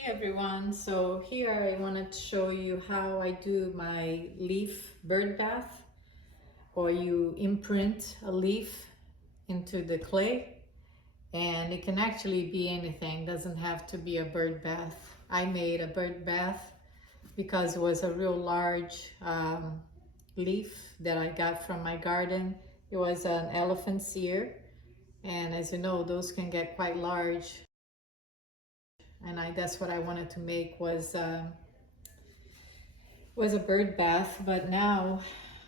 Hey everyone, so here I wanted to show you how I do my leaf bird bath, or you imprint a leaf into the clay, and it can actually be anything, doesn't have to be a bird bath. I made a bird bath because it was a real large leaf that I got from my garden. It was an elephant's ear, and as you know, those can get quite large, and that's what I wanted to make was a bird bath. But now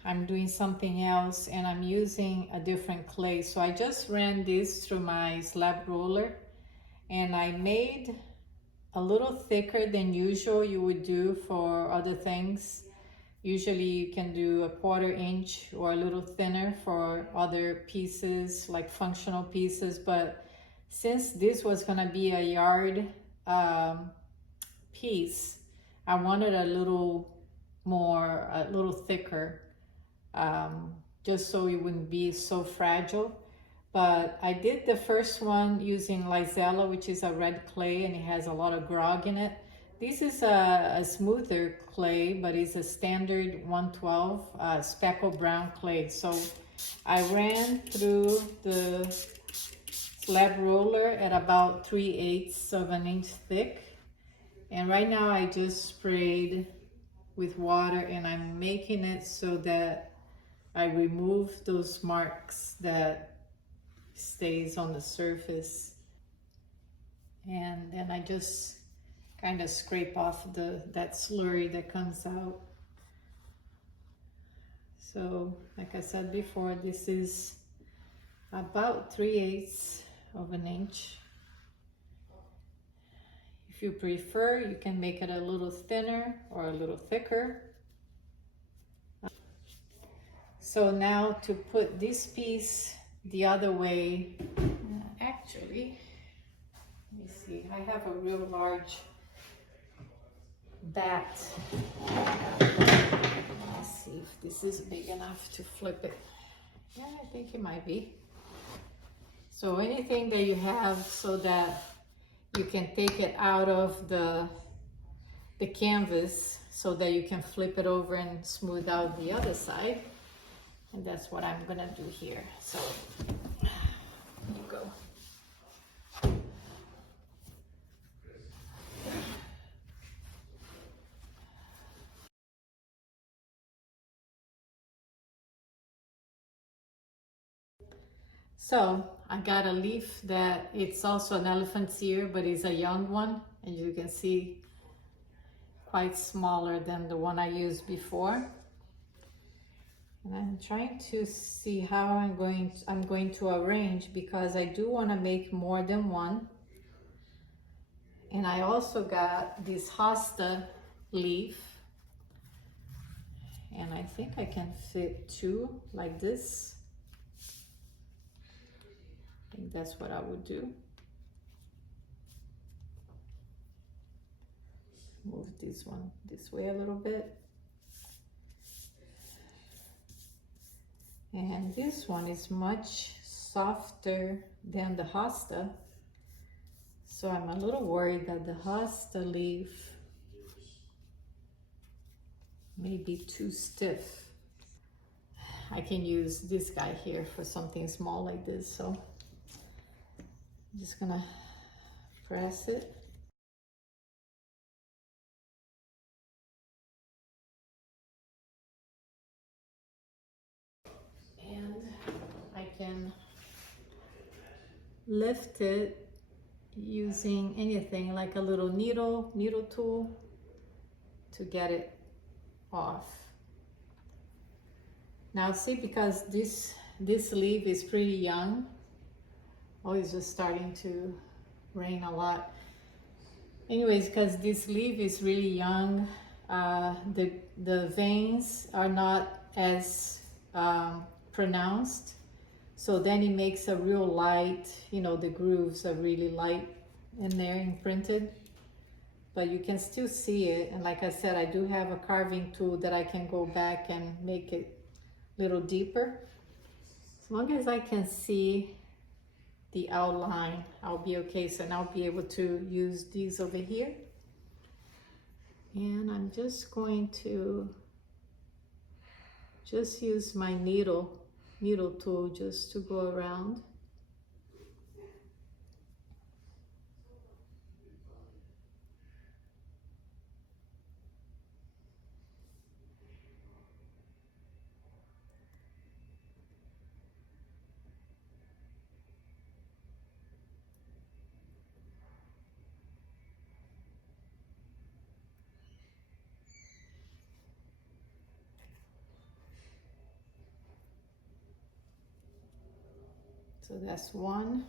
I'm doing something else and I'm using a different clay. So I just ran this through my slab roller and I made a little thicker than usual you would do for other things. Usually you can do a 1/4 inch or a little thinner for other pieces, like functional pieces. But since this was gonna be a yard piece, I wanted a little more, a little thicker, just so it wouldn't be so fragile. But I did the first one using Lizella, which is a red clay, and it has a lot of grog in it. This is a smoother clay, but it's a standard 112 speckled brown clay. So I ran through the slab roller at about 3/8 of an inch thick. And right now I just sprayed with water and I'm making it so that I remove those marks that stays on the surface. And then I just kind of scrape off that slurry that comes out. So like I said before, this is about 3/8 of an inch. If you prefer, you can make it a little thinner or a little thicker. So now to put this piece the other way, actually, let me see, I have a real large bat. Let's see if this is big enough to flip it. Yeah, I think it might be. So anything that you have so that you can take it out of the canvas so that you can flip it over and smooth out the other side. And that's what I'm gonna do here. So here you go. So I got a leaf that it's also an elephant's ear, but it's a young one. And you can see quite smaller than the one I used before. And I'm trying to see how I'm going to arrange, because I do want to make more than one. And I also got this hosta leaf, and I think I can fit 2 like this. I think that's what I would do. Move this one this way a little bit. And this one is much softer than the hosta. So I'm a little worried that the hosta leaf may be too stiff. I can use this guy here for something small like this. So I'm just gonna press it. And I can lift it using anything like a little needle tool to get it off. Now see, because this leaf is pretty young. Oh, it's just starting to rain a lot. Anyways, because this leaf is really young, the veins are not as pronounced. So then it makes a real light, you know, the grooves are really light in there, imprinted. But you can still see it. And like I said, I do have a carving tool that I can go back and make it a little deeper. As long as I can see the outline, I'll be okay. So now I'll be able to use these over here. And I'm just going to just use my needle tool just to go around. So that's one.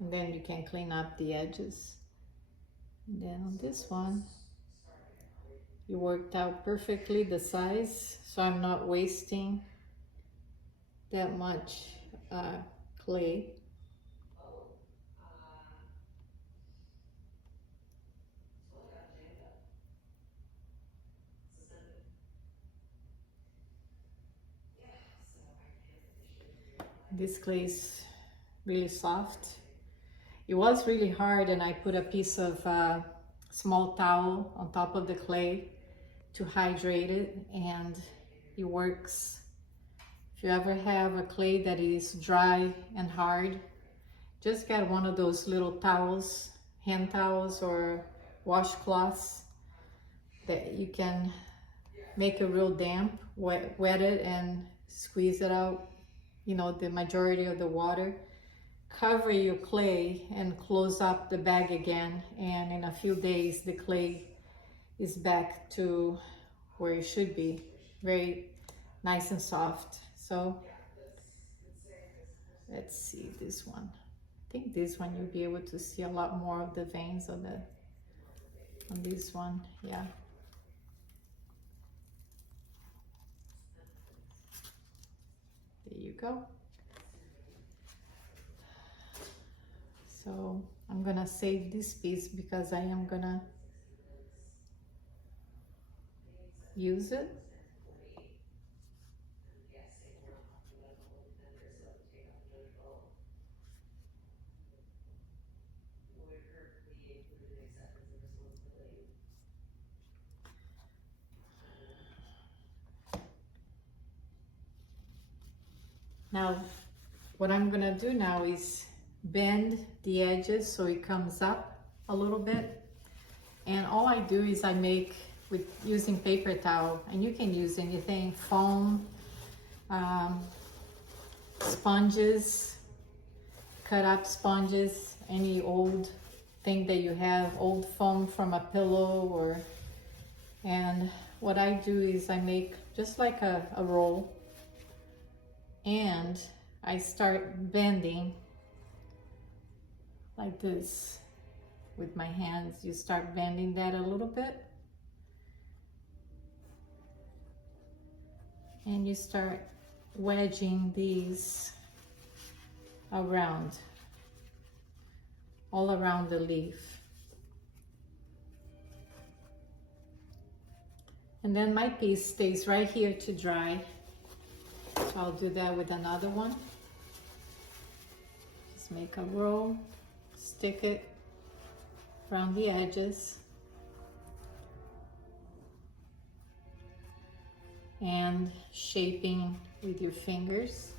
And then you can clean up the edges. And then on this one, you worked out perfectly the size, so I'm not wasting that much clay. This clay is really soft. It was really hard, and I put a piece of small towel on top of the clay to hydrate it, and it works. If you ever have a clay that is dry and hard, just get one of those little towels, hand towels or washcloths that you can make it real damp, wet it and squeeze it out, you know, the majority of the water. Cover your clay and close up the bag again, and in a few days the clay is back to where it should be, very nice and soft. So let's see this one. I think this one you'll be able to see a lot more of the veins on this one. Yeah. There you go. So I'm gonna save this piece because I am gonna use it. Now, what I'm gonna do now is bend the edges so it comes up a little bit. And all I do is I make with using paper towel, and you can use anything, foam, sponges, cut up sponges, any old thing that you have, old foam from a pillow, and what I do is I make just like a roll, and I start bending like this with my hands. You start bending that a little bit, and you start wedging these around, all around the leaf. And then my piece stays right here to dry. So I'll do that with another one. Just make a roll, stick it around the edges, and shaping with your fingers.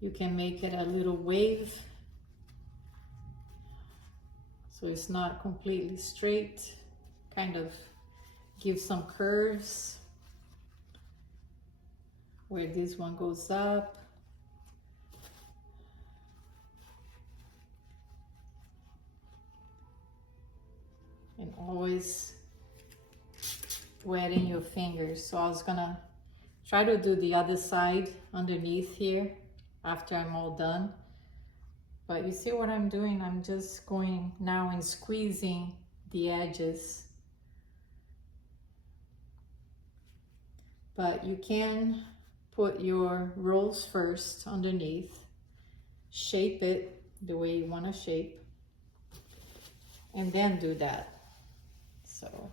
You can make it a little wave so it's not completely straight, kind of give some curves where this one goes up. And always wetting your fingers. So I was gonna try to do the other side underneath here after I'm all done. But you see what I'm doing? I'm just going now and squeezing the edges. But you can put your rolls first underneath, shape it the way you want to shape, and then do that. So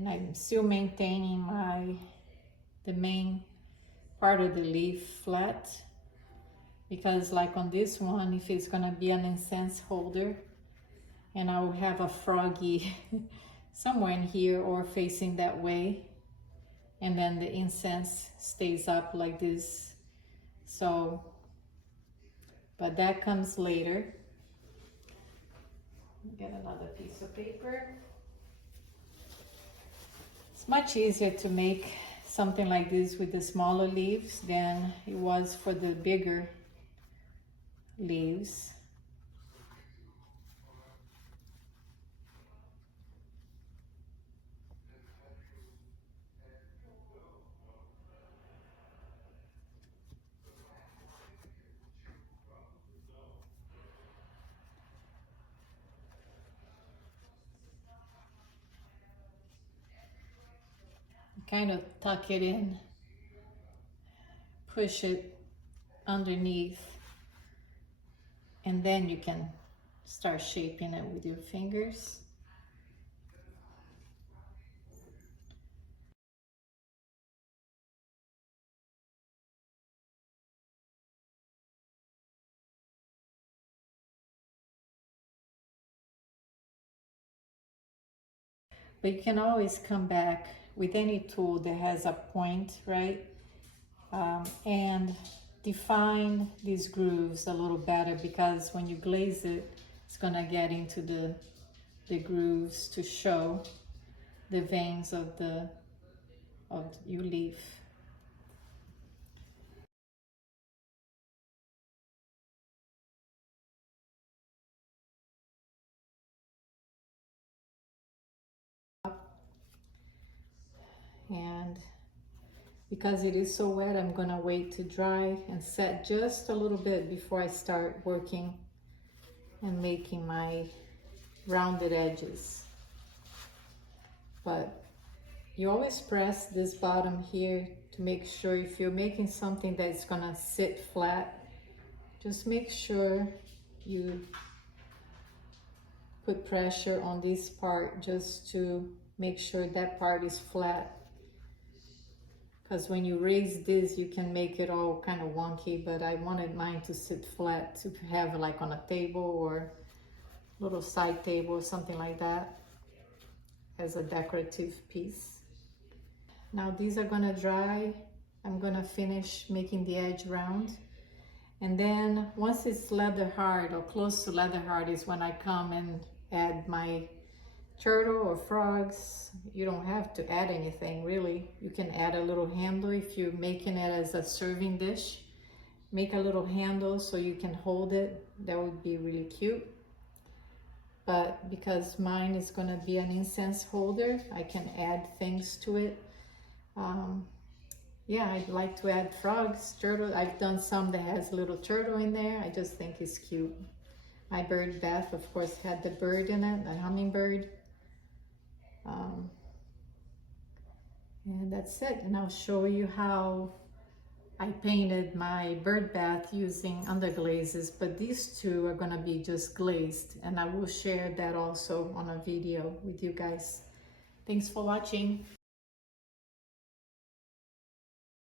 And I'm still maintaining the main part of the leaf flat, because like on this one, if it's gonna be an incense holder, and I will have a froggy somewhere in here or facing that way, and then the incense stays up like this. So, but that comes later. Get another piece of paper. It's much easier to make something like this with the smaller leaves than it was for the bigger leaves. Kind of tuck it in, push it underneath, and then you can start shaping it with your fingers. But you can always come back with any tool that has a point, right? And define these grooves a little better, because when you glaze it, it's gonna get into the grooves to show the veins of your leaf. And because it is so wet, I'm gonna wait to dry and set just a little bit before I start working and making my rounded edges. But you always press this bottom here to make sure, if you're making something that's gonna sit flat, just make sure you put pressure on this part just to make sure that part is flat. Because when you raise this, you can make it all kind of wonky, but I wanted mine to sit flat, to have like on a table or little side table or something like that as a decorative piece. Now these are gonna dry. I'm gonna finish making the edge round. And then once it's leather hard or close to leather hard is when I come and add my turtle or frogs. You don't have to add anything really. You can add a little handle if you're making it as a serving dish. Make a little handle so you can hold it. That would be really cute. But because mine is gonna be an incense holder, I can add things to it. Yeah, I'd like to add frogs, turtle. I've done some that has a little turtle in there. I just think it's cute. My bird bath, of course, had the bird in it, the hummingbird. And that's it. And I'll show you how I painted my bird bath using underglazes, but these two are gonna be just glazed, and I will share that also on a video with you guys. Thanks for watching.